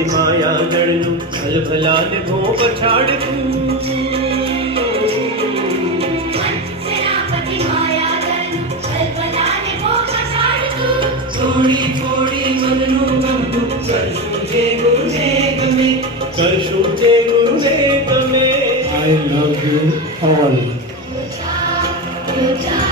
સેનાપતિ માયા દળનું ભલભલાને ભો પછાડતું. સેનાપતિ માયા દળનું ભલભલાને ભો પછાડતું. થોડી થોડી મનનું ગમતું કરશું જે ગુરુને ગમે. કરશું તે ગુરુને ગમે. I love you all. You જા